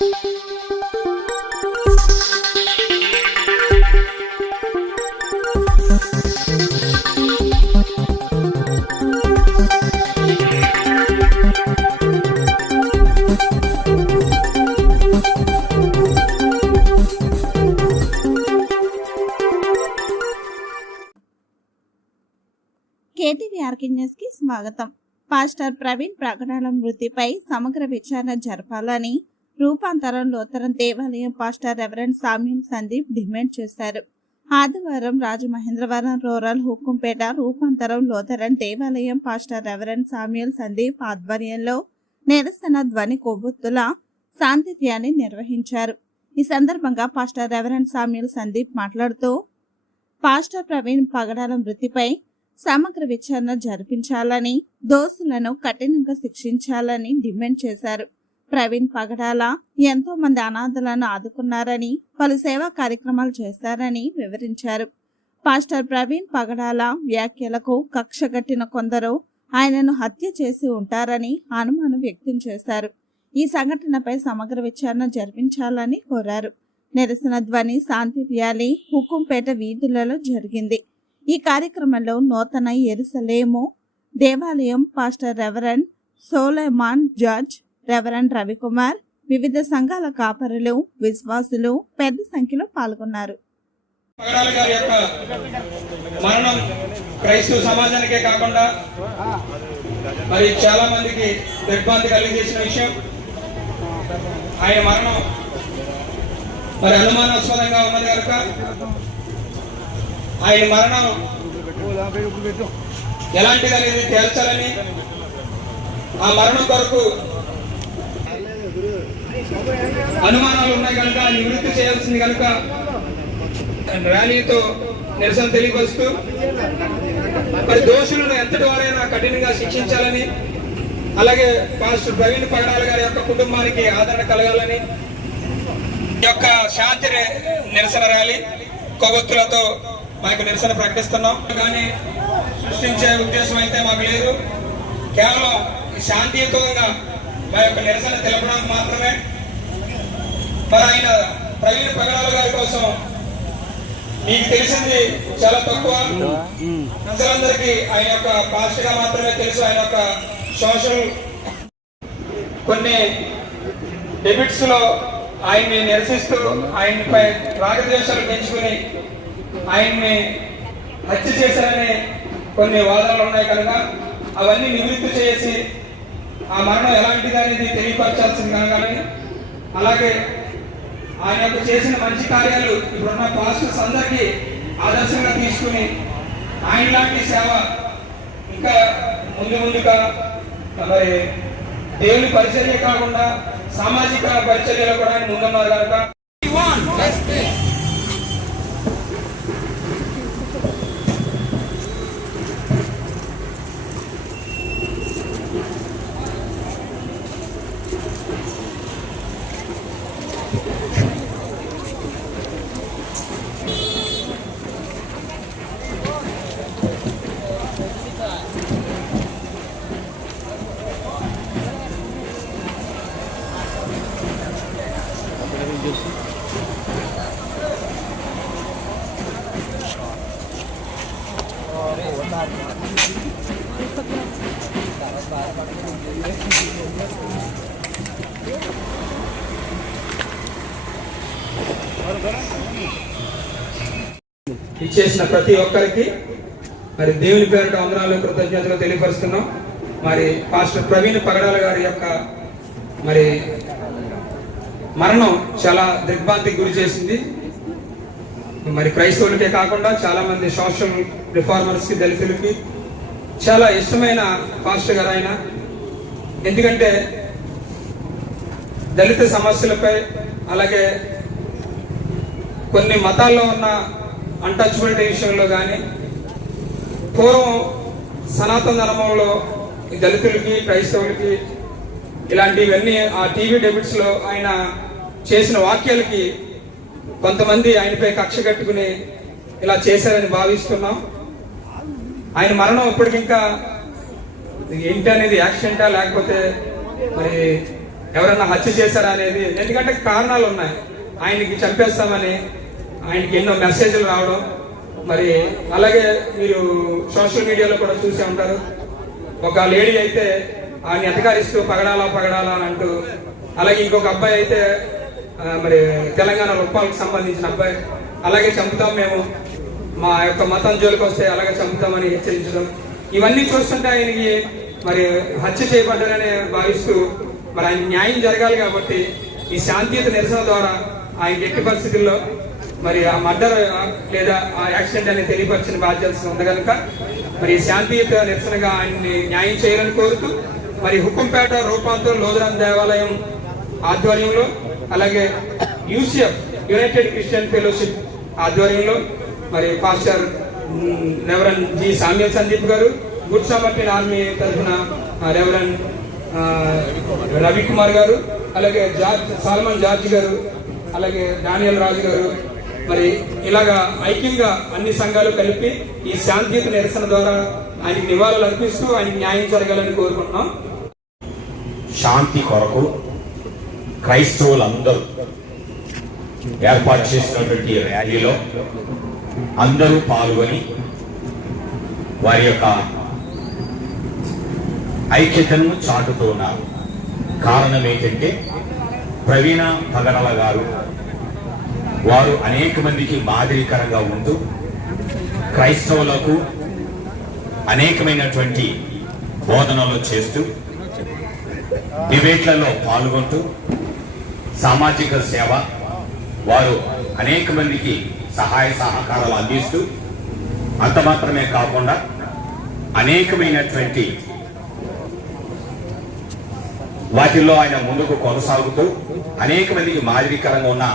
KTV RK కి స్వాగతం. Pastor Praveen ప్రకటన మృతిపై సమగ్ర విచారణ జరపాలని రూపాంతరం లోతరం దేవాలయం pastor reverend Samuel Sandeep demand చేశారు. ఆదివారం రాజమహేంద్రవరం రూరల్ హుకుంపేట రూపాంతరం లోతరం దేవాలయం పాస్టర్ రెవరెండ్ సామ్యూల్ సందీప్ ఆధ్వర్యంలో నిరసన ధ్వని కొవ్వొత్తుల శాంతిత్యాన్ని నిర్వహించారు. ఈ సందర్భంగా పాస్టర్ రెవరెండ్ సామ్యూల్ సందీప్ మాట్లాడుతూ పాస్టర్ ప్రవీణ్ పగడాల మృతిపై సమగ్ర విచారణ జరిపించాలని దోషులను కఠినంగా శిక్షించాలని డిమాండ్ చేశారు. ప్రవీణ్ పగడాల ఎంతో మంది అనాథలను ఆదుకున్నారని పలు సేవా కార్యక్రమాలు చేశారని వివరించారు. పాస్టర్ ప్రవీణ్ పగడాల వ్యాఖ్యలకు కక్ష కట్టిన కొందరు ఆయనను హత్య చేసి ఉంటారని అనుమానం వ్యక్తం చేశారు. ఈ సంఘటనపై సమగ్ర విచారణ జరిపించాలని కోరారు. నిరసన ధ్వని శాంతి ర్యాలీ హుకుంపేట వీధులలో జరిగింది. ఈ కార్యక్రమంలో నూతన ఎరుసలేము దేవాలయం పాస్టర్ రెవరెండ్ సోలైమాన్ జార్జ్ రెవరెండ్ రవికుమార్ వివిధ సంఘాల కాపరులు విశ్వాసులు పెద్ద సంఖ్యలో పాల్గొన్నారు. గారి యొక్క మరణం క్రైస్తవ సమాజానికే కాకుండా మరి చాలా మందికి దిగ్భ్రాంతి కలిగజేసిన విషయం. ఆయన మరణం మరి అనుమానాస్పదంగా ఉన్నది కనుక ఆయన మరణం ఎలాంటిది అనేది తేల్చాలని ఆ మరణం కొరకు అనుమానాలు ఉన్నాయి కనుక నివృత్తి చేయాల్సింది కనుక ర్యాలీతో నిరసన తెలియపరుస్తూ మరి దోషులను ఎంతటి వారైనా కఠినంగా శిక్షించాలని అలాగే పాస్టర్ ప్రవీణ్ పగడాల గారి యొక్క కుటుంబానికి ఆదరణ కలగాలని యొక్క శాంతి నిరసన ర్యాలీ కొవ్వొత్తులతో మాకు నిరసన ప్రకటిస్తున్నాం. కానీ సృష్టించే ఉద్దేశం అయితే మాకు లేదు. కేవలం శాంతియుతంగా మా యొక్క నిరసన తెలపడానికి మాత్రమే మరి ఆయన ప్రవీణ్ పగడాల గారి కోసం మీకు తెలిసింది చాలా తక్కువ. ప్రజలందరికీ ఆయన యొక్క పాస్ట్గా మాత్రమే తెలుసు ఆయన యొక్క సోషల్ కొన్ని డెబిట్స్లో ఆయన్ని నిరసిస్తూ ఆయనపై రాగద్వేషాలు పెంచుకుని ఆయన్ని హత్య చేశారని కొన్ని వాదనలు ఉన్నాయి కనుక అవన్నీ నివృత్తి చేసి ఆ మరణం ఎలాంటిది అనేది తెలియపరచాల్సింది కనుక అలాగే ఆయన యొక్క చేసిన మంచి కార్యాలు ఇప్పుడున్న పాస్టర్స్ అందరికీ ఆదర్శంగా తీసుకుని ఆయన లాంటి సేవ ఇంకా ముందు ముందుగా మరి దేవుని పరిచర్య కాకుండా సామాజిక పరిచర్యలో కూడా ఆయన ముందున్నారు కనుక. ఇచ్చేసిన ప్రతి ఒక్కరికి మరి దేవుని పేరిట వందనాలు కృతజ్ఞతలు తెలియపరుస్తున్నాం. మరి పాస్టర్ ప్రవీణ్ పగడాల గారి యొక్క మరి మరణం చాలా దిగ్భ్రాంతికి గురి చేసింది. మరి క్రైస్తవులకే కాకుండా చాలా మంది సోషల్ రిఫార్మర్స్కి దళితులకి చాలా ఇష్టమైన పాస్టర్ గారు ఆయన. ఎందుకంటే దళిత సమస్యలపై అలాగే కొన్ని మతాల్లో ఉన్న అన్టచబిలిటీ విషయంలో కానీ పూర్వం సనాతన ధర్మంలో దళితులకి క్రైస్తవులకి ఇలాంటివన్నీ ఆ టీవీ డెబిట్స్లో ఆయన చేసిన వాక్యాలకి కొంతమంది ఆయనపై కక్ష కట్టుకుని ఇలా చేశారని భావిస్తున్నాం. ఆయన మరణం ఇప్పటికింకా ఏంటి అనేది యాక్సిడెంటా లేకపోతే మరి ఎవరన్నా హత్య చేశారా అనేది ఎందుకంటే కారణాలు ఉన్నాయి. ఆయనకి చంపేస్తామని ఆయనకి ఎన్నో మెసేజ్లు రావడం. మరి అలాగే మీరు సోషల్ మీడియాలో కూడా చూసే ఉంటారు. ఒక లేడీ అయితే ఆయన అధికారిస్తూ పగడాలా పగడాలా అని అంటూ అలాగే ఇంకొక అబ్బాయి అయితే మరి తెలంగాణ రూపాలకు సంబంధించిన అబ్బాయి అలాగే చంపుతాం మేము. మా యొక్క మతం జోలికి వస్తే అలాగే చంపుతామని హెచ్చరించడం. ఇవన్నీ చూస్తుంటే ఆయనకి మరి హత్య చేయబడ్డారని భావిస్తూ మరి ఆయన న్యాయం జరగాలి కాబట్టి ఈ శాంతియుత నిరసన ద్వారా ఆయన ఎట్టి పరిస్థితుల్లో మరి ఆ మర్డర్ లేదా ఆ యాక్సిడెంట్ అనేది తెలియపరిచిన బాధ్యత ఉంది కనుక మరి శాంతియుత నిరసనగా ఆయన్ని న్యాయం చేయాలని కోరుతూ మరి హుకుంపేట రూపాంతరం లోదరం దేవాలయం ఆధ్వర్యంలో అలాగే యూసిఎఫ్ యునైటెడ్ క్రిస్టియన్ ఫెలోషిప్ ఆధ్వర్యంలో మరి pastor reverend G Samya Sandeep garu good సమర్పిన్ army తరఫున రెవరన్ రవికుమార్ గారు అలాగే జార్జ్ సాల్మన్ జార్జ్ గారు అలాగే డానియల్ రాజు గారు మరి ఇలాగా ఐక్యంగా అన్ని సంఘాలు కలిపి ఈ శాంతియుత నిరసన ద్వారా ఆయనకి నివాళులు అర్పిస్తూ ఆయనకి న్యాయం జరగాలని కోరుకుంటున్నాం. శాంతి కొరకు క్రైస్తవులందరూ ఏర్పాటు చేసినటువంటి ర్యాలీలో అందరూ పాల్గొని వారి యొక్క ఐక్యతను చాటుతూ ఉన్నారు. కారణం ఏంటంటే ప్రవీణ పగడల గారు వారు అనేక మందికి మాదిరికరంగా ఉంటూ క్రైస్తవులకు అనేకమైనటువంటి బోధనలు చేస్తూ డిబేట్లలో పాల్గొంటూ సామాజిక సేవ వారు అనేక మందికి సహాయ సహకారాలు అందిస్తూ అంత మాత్రమే కాకుండా అనేకమైనటువంటి వాటిల్లో ఆయన ముందుకు కొనసాగుతూ అనేక మందికి మాదిరికరంగా ఉన్న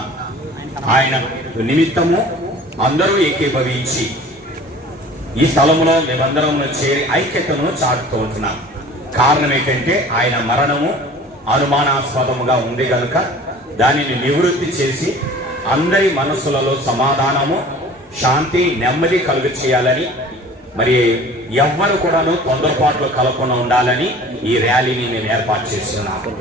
ఆయన నిమిత్తము అందరూ ఏకీభవించి ఈ స్థలంలో మేమందరం చేరి ఐక్యతను చాటుతూ ఉంటున్నాం. కారణం ఏంటంటే ఆయన మరణము అనుమానాస్పదముగా ఉంది కనుక దానిని నివృత్తి చేసి అందరి మనసులలో సమాధానము శాంతి నెమ్మది కలుగు చేయాలని మరి ఎవ్వరు కూడాను తొందరపాట్లు కలగకుండా ఉండాలని ఈ ర్యాలీని నేను ఏర్పాటు చేస్తున్నాను.